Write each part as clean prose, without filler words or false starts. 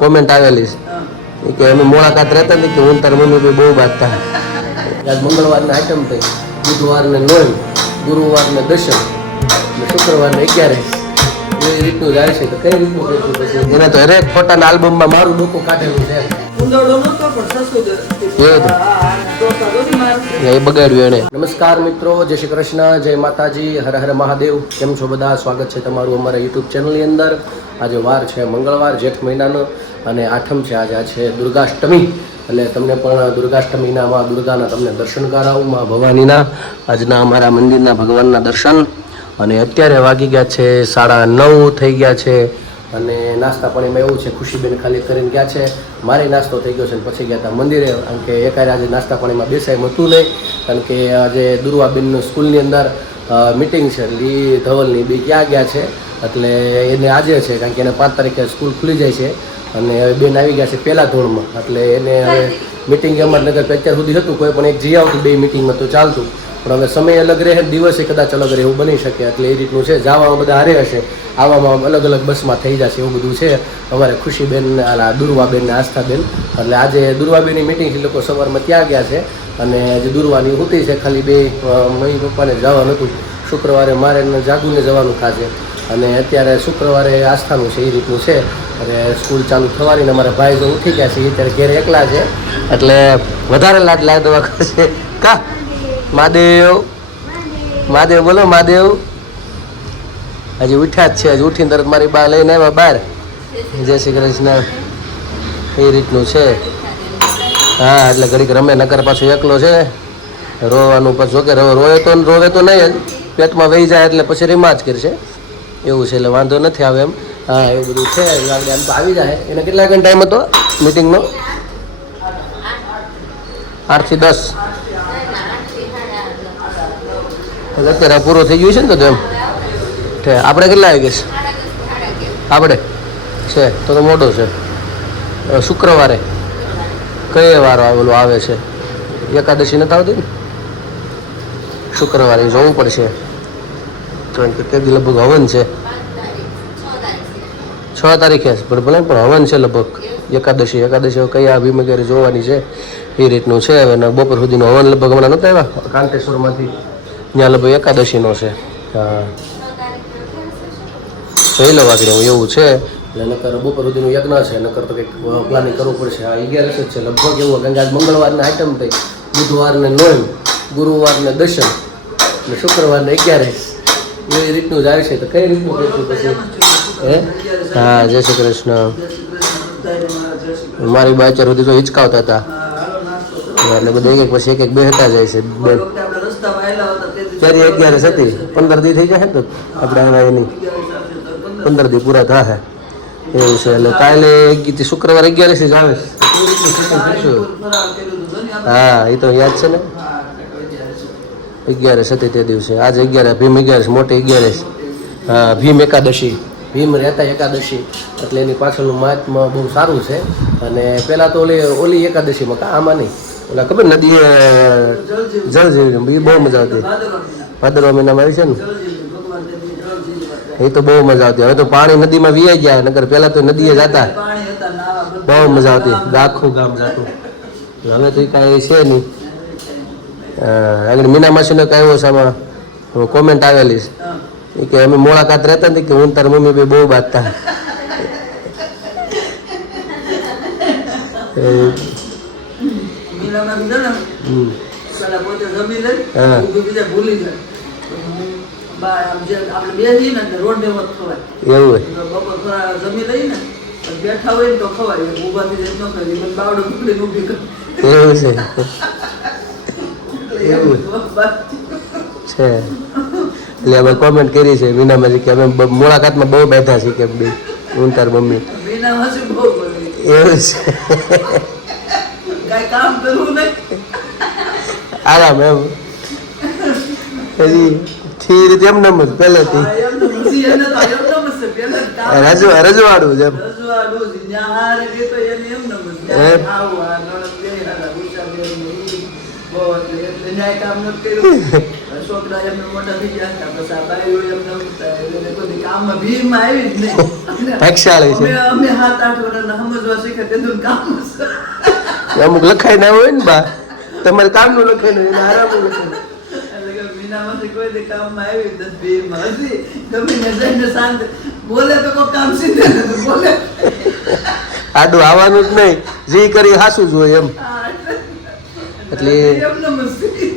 Comment આવેલી છે કે અમે મુલાકાત રહેતા ને કે હું તાર મમ્મી બી બહુ બાંધતા. આજ મંગળવારને આઈટમ થઈ, બુધવારને નોમ, ગુરુવારને દશમ, શુક્રવારને 11 એ રીતનું જાય છે. તો કઈ રીતનું એના તો હરેક ફોટાના આલ્બમમાં મારું ડોકું કાઢેલું છે. એ બગાડ્યું એને. નમસ્કાર મિત્રો, જય શ્રી કૃષ્ણ, જય માતાજી, હર હર મહાદેવ. કેમ છો બધા? સ્વાગત છે તમારું અમારા યુટ્યુબ ચેનલની અંદર. આજે વાર છે મંગળવાર, જેઠ મહિનાનો, અને આઠમ છે. આજે આ છે દુર્ગાષ્ટમી. એટલે તમને પણ દુર્ગાષ્ટમીના માં દુર્ગાના તમને દર્શન કરાવું, માં ભવાનીના આજના અમારા મંદિરના ભગવાનના દર્શન. અને અત્યારે વાગી ગયા છે 9:30 થઈ ગયા છે. અને નાસ્તા પાણીમાં એવું છે, ખુશીબેન ખાલી કરીને ગયા છે, મારે નાસ્તો થઈ ગયો છે, પછી ગયા હતા મંદિરે. કારણ કે એકારે આજે નાસ્તા પાણીમાં બેસાય હતું નહીં, કારણ કે આજે દુર્વાબેનનું સ્કૂલની અંદર મિટિંગ છે, એટલે એ ધવલની બી ક્યાં ગયા છે, એટલે એને આજે છે, કારણ કે એને 5 તારીખે સ્કૂલ ખુલી જાય છે. અને હવે બેન આવી ગયા છે પહેલા ધોરણમાં, એટલે એને હવે મિટિંગ અમારે નગર અત્યાર સુધી હતું, કોઈ પણ એક જઈ આવતું 2 મિટિંગમાં તો ચાલતું, પણ હવે સમય અલગ રહે, દિવસે કદાચ અલગ રહે, એવું બની શકે. એટલે એ રીતનું છે, જવામાં બધા હારે હશે, આવવામાં અલગ અલગ બસમાં થઈ જશે, એવું બધું છે. અમારે ખુશીબેન, દુર્વાબેન ને આસ્થાબેન, એટલે આજે દુર્વાબેનની મિટિંગ એ લોકો સવારમાં ત્યાં ગયા છે. અને જે દુર્વાની હોતી છે, ખાલી 2 મમ્મી પપ્પાને જવાનું હતું. શુક્રવારે મારે જાગુને જવાનું થશે, અને અત્યારે શુક્રવારે આસ્થાનું છે, એ રીતનું છે. અને સ્કૂલ ચાલુ થવાની, અમારા ભાઈ જો ઉઠી ગયા છે, એ અત્યારે ઘેર એકલા છે, એટલે વધારે લાડ લાદવા કરશે. કા મહાદેવ, મહાદેવ બોલો, મહાદેવ. હજી ઉઠ્યા જ છે, હજી ઉઠીને તરત મારી બા લઈને આવ્યા બહાર. જય શ્રી કૃષ્ણ. એ રીતનું છે. હા, એટલે ઘડીક રમે, નકર પાછું એકલો છે, રોવાનું પાછું કે રોવે તો નહીં જ, પેટમાં વહી જાય એટલે પછી રીમાં જ કરશે, એવું છે. એટલે વાંધો નથી આવે એમ. હા, એવું બધું છે. આમ તો આવી જાય. એને કેટલા વાગ્યાનો ટાઈમ હતો મિટિંગનો? 8 થી 10. અત્યારે પૂરો થઈ ગયું છે ને, તો એમ આપણે કેટલા આવી ગયા છે? આપણે છે તો મોડો છે. શુક્રવારે કઈ વાર આવેલું આવે છે? એકાદશી નથી આવતી ને? શુક્રવારે જોવું પડશે. તે લગભગ હવન છે 6 તારીખે, ભલે પણ હવન છે લગભગ. એકાદશી કયા ભીમ વગેરે જોવાની છે, એ રીતનું છે. હવે બપોર સુધીનો હવન લગભગ હમણાં નહોતા આવ્યા કાંતેશ્વરમાંથી, ત્યાં લગભગ એકાદશીનો છે. હા, જોઈ લો વાગડે એવું છે. એટલે નકર બપોર સુધીનું યજ્ઞ છે, નકર તો કંઈક પ્લાનિંગ કરવું પડશે. આ 11 જ છે લગભગ એવું. કારણ કે આજ મંગળવારને આઈટમ થઈ, બુધવારને નોમ, ગુરુવારને દશમ, અને શુક્રવારને 11 એ રીતનું જ આવે છે. તો કઈ રીતનું પછી હે? હા, જય શ્રી કૃષ્ણ. મારી બા અત્યાર સુધી તો હિચકાવતા હતા, એટલે બધા એક પછી એક બેહતા જાય છે. ત્યારે 11 હતી, 15 દી થઈ જાય ને આપણે એની 15 દી પૂરા થશે, એવું છે. એટલે કાલે શુક્રવારે 11 જ આવે. હા, એ તો યાદ છે ને, 11 હતી તે દિવસે. આજે 11 ભીમ 11, મોટી 11. હા, ભીમ એકાદશી, ભીમ રહેતા એકાદશી, એટલે એની પાછળનું મહાત્મા બહુ સારું છે. અને પહેલાં તો ઓલી એકાદશીમાં આમાં નહીં, ઓલા ખબર નદી જળ જેવી, એ બહુ મજા આવતી. ભાદરવા મહિનામાં આવી છે ને, એ તો બહુ મજા આવતી. હવે તો પાણી નદીમાં વીઆઈ ગયા, નગર પહેલાં તો નદીએ જતા, બહુ મજા આવતી, આખું ગામ જતું. હવે તો કાંઈ છે નહીં. આગળ મીના માસીનો કાંઈ એવો સામા કોમેન્ટ આવેલી છે કે અમે મુલાકાત રહેતા ને કે હું તાર મમ્મી બી બહુ બાંધતા. બેઠા હોય તો ખવાય, ઉભા થઈ જાય ન કરી, બાવડો પકડીને ઊભી કરે. એવું છે, એવું છે. એટલે અમે કોમેન્ટ કરી છે મીનામાં કે અમે મુલાકાતમાં બહુ બેઠા છીએ કે બે હું તાર મમ્મી. એવું છે, કઈ કામ કરવું નહીં, આરામ એમ. પછી થી રીતે એમ નમ પહેલેથી રજવાડું છે એમ. છોકરા એમને મોટા થઈ ગયા હતા પછી આ બાઈઓ એમને એટલે કોઈ કામમાં ભીડમાં આવી જ નહીં ભાગશાળી છે અમે 7-8 વર્ષના સમજવા શીખ્યા તેનું કામ છે અમુક લખાઈ ના હોય ને બા તમારે કામનું લખાઈ ને આરામનું લખાઈ એટલે કે મીનામાંથી કોઈ દે કામમાં આવી જ નથી ભીડમાં હજી ગમે ને જઈને શાંત બોલે તો કોઈ કામ સીધે નથી બોલે આડું આવવાનું જ નહીં જે કરી હાસું જ હોય એમ એટલે એમને મસ્તી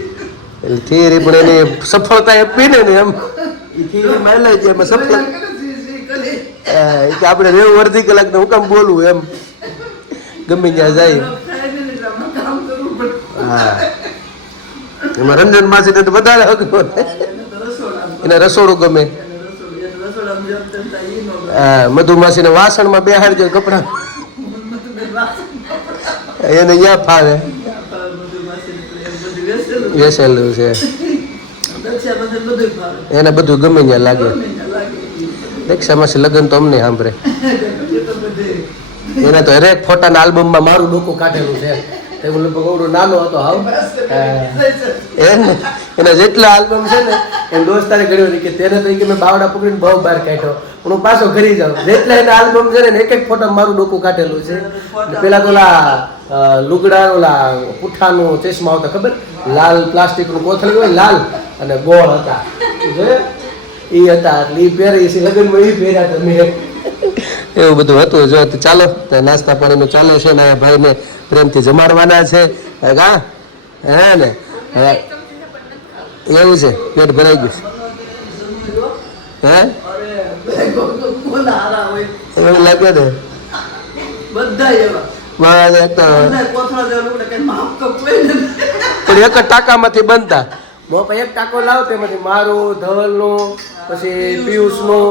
એટલે થિયરી પણ એની સફળતા આપી ને એમ એ થિયરી માયલા છે એમાં સફળ કે આપણે રેવું અડધી કલાક હું કામ બોલવું એમ ગમે ત્યાં જાય હા એમાં રંજન માસી તો વધારે હકવો ને એને રસોડું ગમે હા મધુમાસીને વાસણમાં બેહાડજો કપડા એને ત્યાં ફાવે વેસેલું છે એને બધું ગમે ત્યાં લાગે દક્ષામાસી લગ્ન તો અમને સાંભળે એને તો હરેક ફોટાના આલ્બમમાં મારું ડોકું કાઢેલું છે એવું લગભગ ઓડું નાનો હતો હાવ એના જેટલા આલ્બમ છે ને એમ દોસ્તારે ઘણી હતી કે તેને તો કે મેં બાવડા પકડીને બહુ બહાર કાઢ્યો હું પાછો ઘરી જાઉં જેટલા એના આલ્બમ છે ને એક એક ફોટો મારું ડોકું કાઢેલું છે પેલા તો ઓલા લુગડા ઓલા પુઠ્ઠાનું ચશ્મા આવતા ખબર લાલ પ્લાસ્ટિકનું કોથળી હોય લાલ અને ગોળ હતા એ હતા એટલે એ પહેરી છે લગ્નમાં એ પહેર્યા તમે એવું બધું હતું જો તો ચાલો નાસ્તા પાણીનું ચાલે છે ને ભાઈને પ્રેમથી જમાડવાના છે હા હે ને એવું છે પેટ ભરાઈ ગયું હે એવું લાગે ને પણ એક જ ટાંકામાંથી બનતા એક ટાંકો લાવ તેમાંથી મારું ધવલનું પછી પિયુષનું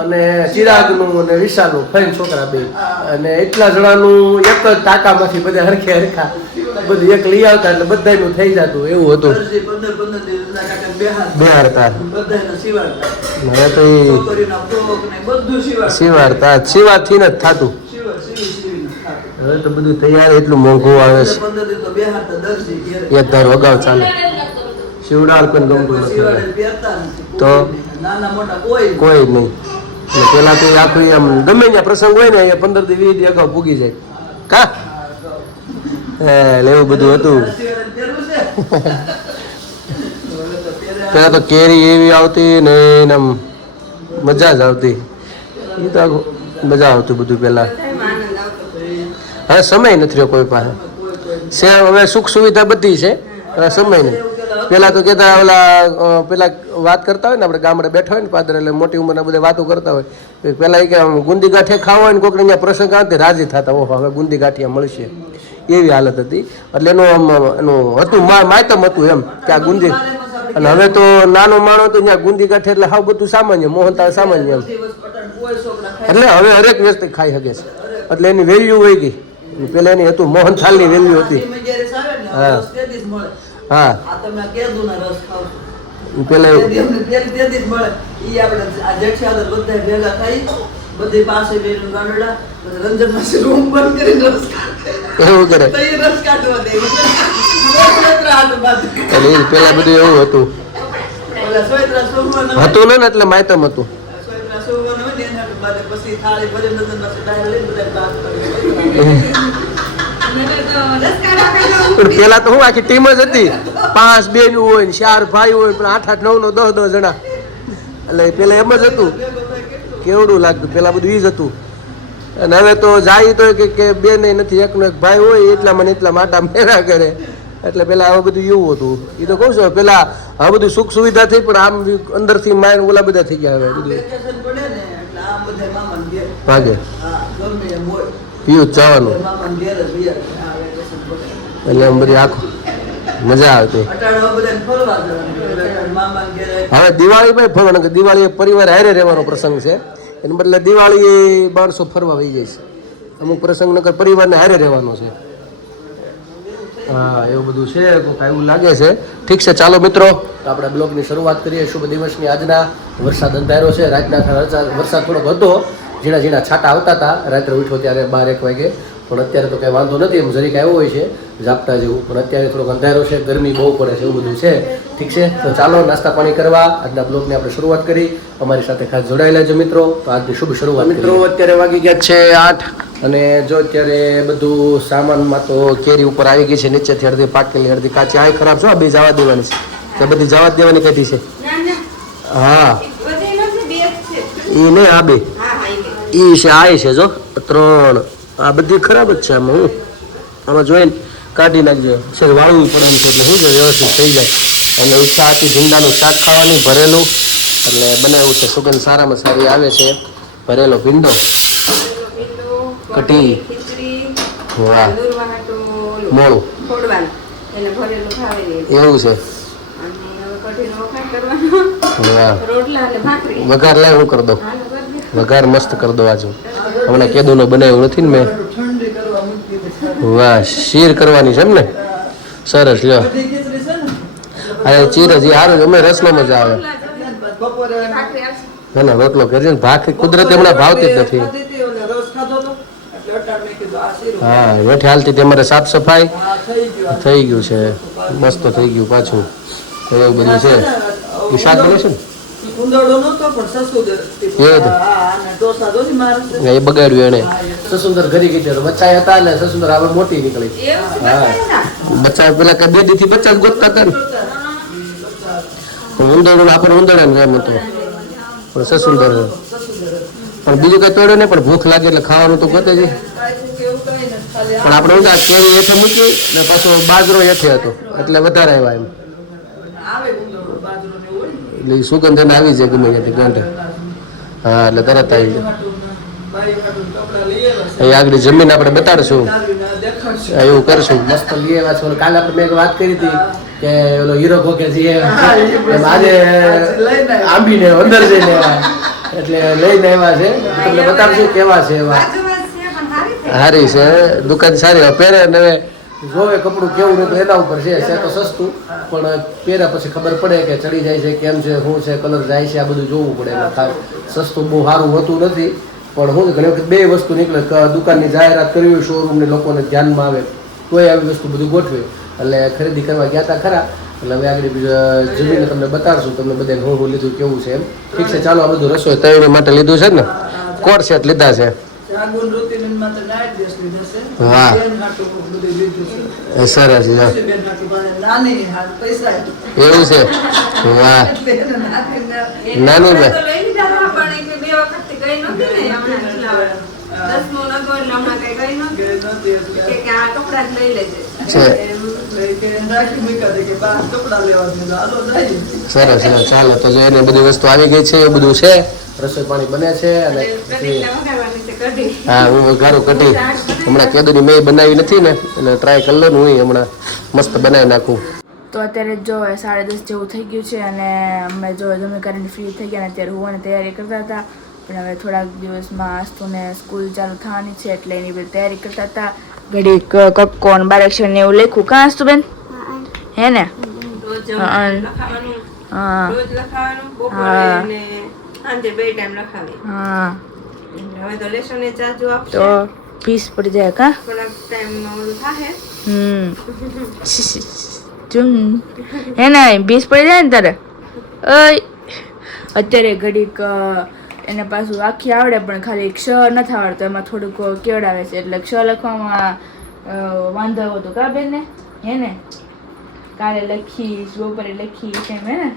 અને ચિરાગનું અને વિશાલનું ફઈને છોકરા બે અને એટલા જણાનું એક જ ટાંકામાંથી બધા હરખે હરખા બધું એક લઈ આવતા એટલે બધાનું થઈ જતું એવું હતું બેહારતા હવે તો શિવાડતા શિવાથી જ થતું હવે તો બધું તૈયાર એટલું મોંઘું આવે છે એક ધાર વગાવ ચાલે શિવડાલ પણ ગમતું નથી તો કોઈ નહીં પેલા તો આખું આમ ગમે ત્યાં પ્રસંગ હોય ને 15 થી 20 દી અગાઉ પૂગી જાય કા એવું બધું હતું પેલા તો કેરી એવી આવતી ને આમ મજા જ આવતી એ તો મજા આવતું બધું પેલા હવે સમય નથી રહ્યો કોઈ પાસે હવે સુખ સુવિધા બધી છે હવે સમય નહીં પેલા તો કહેતા ઓલા પેલા વાત કરતા હોય ને આપણે ગામડે બેઠા હોય ને પાદર એટલે મોટી ઉંમરના બધા વાતો કરતા હોય પેલા એ કે ગુંદી ગાંઠિયા ખાવા હોય ને કોઈક અહીંયા પ્રસંગ આવે રાજી થતા ઓહો હવે ગુંદી ગાંઠિયા મળશે એવી હાલત હતી એટલે એનું હતું માયતમ હતું એમ કે આ ગુંદી અને હવે તો નાનો માણો તો ત્યાં ગુંદી ગાંઠિયા એટલે હાવ બધું સામાન્ય મોહનતાળ સામાન્ય એમ એટલે હવે હરેક વ્યક્તિ ખાઈ શકે છે એટલે એની વેલ્યુ હોય ગઈ પેલા એની હતું મોહનથાળની વેલ્યુ હતી હા હા પેલા એવું કરે પેલા બધું એવું હતું હતું ને એટલે માયતમ હતું પેલા તો હું આખી ટીમ જ હતી 5 બેન હોય ને 4 ભાઈ હોય પણ 8-8 9 10 જણા એટલે પેલા એમ જ હતું કેવડું લાગતું પેલા બધું ઈ જ હતું અને હવે તો જાય તો કે બેન નથી એકનો એક ભાઈ હોય એટલા મને એટલા માટા મેળા કરે એટલે પેલા હવે બધું એવું હતું એ તો કહું છું પેલા હવે બધું સુખ સુવિધા થઈ પણ આમ અંદરથી માર ઓલા બધા થઈ ગયા હવે બધું ભાગે પીયું જવાનું એટલે આમ બધી આખું મજા આવતી હવે દિવાળી ભાઈ ફરવાનું દિવાળી પરિવાર હારે રહેવાનો પ્રસંગ છે એને બદલે દિવાળી માણસો ફરવા વહી જાય છે અમુક પ્રસંગ નકર પરિવારને હારે રહેવાનો છે હા એવું બધું છે એવું લાગે છે ઠીક છે ચાલો મિત્રો તો આપણે બ્લોગની શરૂઆત કરીએ શુભ દિવસની આજના વરસાદ અંધારો છે રાતના વરસાદ થોડોક હતો ઝીણા ઝીણા છાંટા આવતા હતા રાત્રે ઉઠો ત્યારે 12-1 વાગે પણ અત્યારે તો કંઈ વાંધો નથી એમ જરીક આવ્યો હોય છે ઝાપટા જેવું, પણ અત્યારે થોડોક અંધારો છે, ગરમી બહુ પડે છે, એવું બધું છે. ઠીક છે, તો ચાલો નાસ્તા પાણી કરવા આજના બ્લોગની આપણે શરૂઆત કરી. અમારી સાથે ખાસ જોડાયેલા છે મિત્રો, તો આજની શુભ શરૂઆત. મિત્રો અત્યારે વાગી ગયા છે 8 અને જો અત્યારે બધું સામાનમાં તો કેરી ઉપર આવી ગઈ છે, નીચેથી અડધી પાકેલી અડધી કાચી. આ ખરાબ છો, બે જવા દેવાની છે, બધી જવા દેવાની કહેતી છે. હા એ નહીં, આ બે ઈ છે, આ છે જો 3, આ બધી ખરાબ જ છે. આમાં જોઈને કાઢી નાખજો, છે વાળવું પડે એમ છે, એટલે શું છે વ્યવસ્થિત થઈ જાય. અને ઈચ્છા હતી ભીંડાનું શાક ખાવાની ભરેલું, એટલે બનાવ્યું છે. સુગંધ સારામાં સારી આવે છે. ભરેલો ભીંડો, કઢી, વાહ મોળું એવું છે. વઘાર લાવ હું કરી દઉં, વઘાર મસ્ત કરી દો. આજુ હમણાં કેદુનો બનાવ્યું નથી ને મેં. વાહ, શીર કરવાની છે એમ ને? સરસ લ્યો. હા ચીર જ સારું, અમે રસનો મજા આવે. ના ના રોટલો કરજે ને, ભાખરી કુદરતી હમણાં ભાવતી જ નથી. હા વેઠે હાલતી તમારે સાફ સફાઈ થઈ ગયું છે, મસ્ત થઈ ગયું પાછું. એવું બધું છે. એ શાક બને છે ને એ બગાડ્યું એને. સસુંદર ઘરી ગઈ બચ્ચા હતા ને, સસુંદર આપણે મોટી નીકળી. હા બચ્ચા પેલા કઈ 2 થી બચ્ચા ગોતતા હતા ને, ઉંદરડું આપણે ઉંદરડા ને એમ હતું, પણ સસુંદર પણ બીજું કઈ તોડ્યું નહીં. પણ ભૂખ લાગે એટલે ખાવાનું તો ગોતે છે. પણ આપણે ઊંધા કેરી હેઠે મૂકી ને પાછો બાજરો હેઠે હતો એટલે વધારે આવ્યા એમ. એટલે સુગંધ એને આવી જાય ગમે ત્યાંથી ગાંઠે. હા એટલે તરત આવી જાય. અહીં આગળ જમીન આપણે બતાડશું, એવું કરશું. મસ્ત લઈ આવ્યા છે. કાલે આપણે મેં વાત કરી હતી કે ઓલો હીરો ભોગે જઈએ, આજે આંબીને અંદર જઈને એટલે લઈને આવ્યા છે. તમને બતાડશું કેવા છે. એવા સારી છે, દુકાન સારી. પહેરે ને જોવે કપડું કેવું નતું એના ઉપર છે. તો સસ્તું, પણ પહેર્યા પછી ખબર પડે કે ચડી જાય છે, કેમ છે, શું છે, કલર જાય છે, આ બધું જોવું પડે. સસ્તું બહુ સારું હોતું નથી, પણ શું ઘણી વખત 2 વસ્તુ નીકળે. દુકાનની જાહેરાત કરવી હોય, શોરૂમની લોકોને ધ્યાનમાં આવે તોય આવી વસ્તુ બધું ગોઠવે. એટલે ખરીદી કરવા ગયા હતા ખરા. એટલે હવે આગળ જમીને તમને બતાડશું, તમને બધાને હું લીધું કેવું છે એમ. ઠીક છે, ચાલો. આ બધું રસોઈ તૈયારી માટે લીધું છે ને, કોટ સેટ લીધા છે. વાહ સરસ, એવું છે. વાહ નાની બે સરસ. ચાલો તો જો એને બધી વસ્તુ આવી ગઈ છે, એવું બધું છે. રસોઈ પાણી બને છે. અને હા હું વઘારું કઢી હમણાં કેદુની મેં બનાવી નથી ને, એટલે ટ્રાય કરી લો ને હું હમણાં મસ્ત બનાવી નાખું. તો અત્યારે જો 10:30 જેવું થઈ ગયું છે અને અમે જો જમી કરીને ફ્રી થઈ ગયા ને અત્યારે હોવાની તૈયારી કરતા હતા. પણ હવે થોડાક દિવસમાં આસ્તુને સ્કૂલ ચાલુ થવાની છે એટલે એની બધી તૈયારી કરતા હતા. ઘડીક કક્કો ને બારેક્ષર ને એવું લખ્યું. કાં આસ્તુ બેન હે ને? હા તો પીસ પડી જાય. કા હે ને પીસ પડી જાય ને તારે. અત્યારે ઘડીક એને પાછું આખી આવડે પણ ખાલી ક્ષ નથી આવડતો, એમાં થોડુંક કેવડાવે છે. એટલે ક્ષ લખવામાં વાંધો હતો કા બેન ને? હે ને કાલે લખીશ, બપોરે લખીશ એમ. હે ને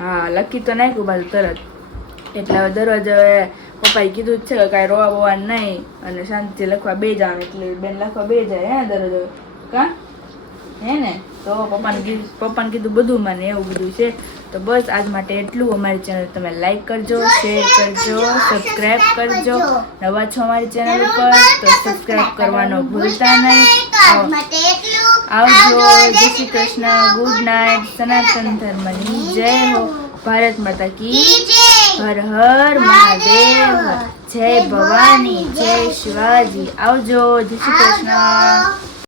હા લખી તો નાખ્યું બાજુ તરત. એટલે હવે દરરોજ હવે પપ્પાએ કીધું જ છે કે કાંઈ રોવા બોવા નહીં અને શાંતિથી લખવા બે જવાનું. એટલે બેન લખવા બે જાય હે દરરોજ. કા હે ને? તો પપ્પાને કીધું બધું મને એવું બધું છે. તો બસ આજ માટે એટલું. અમારી ચેનલ તમે લાઈક કરજો, શેર કરજો, સબસ્ક્રાઈબ કરજો. નવા છો અમારી ચેનલ ઉપર તો સબસ્ક્રાઈબ કરવાનો ભૂલતા નહીં. આવજો. જય શ્રી કૃષ્ણ, ગુડ નાઇટ. સનાતન ધર્મની જય હો. ભારત માતા કી હર હર મહાદેવ. જય ભવાની, જય શિવાજી. આવજો. જય શ્રી કૃષ્ણ.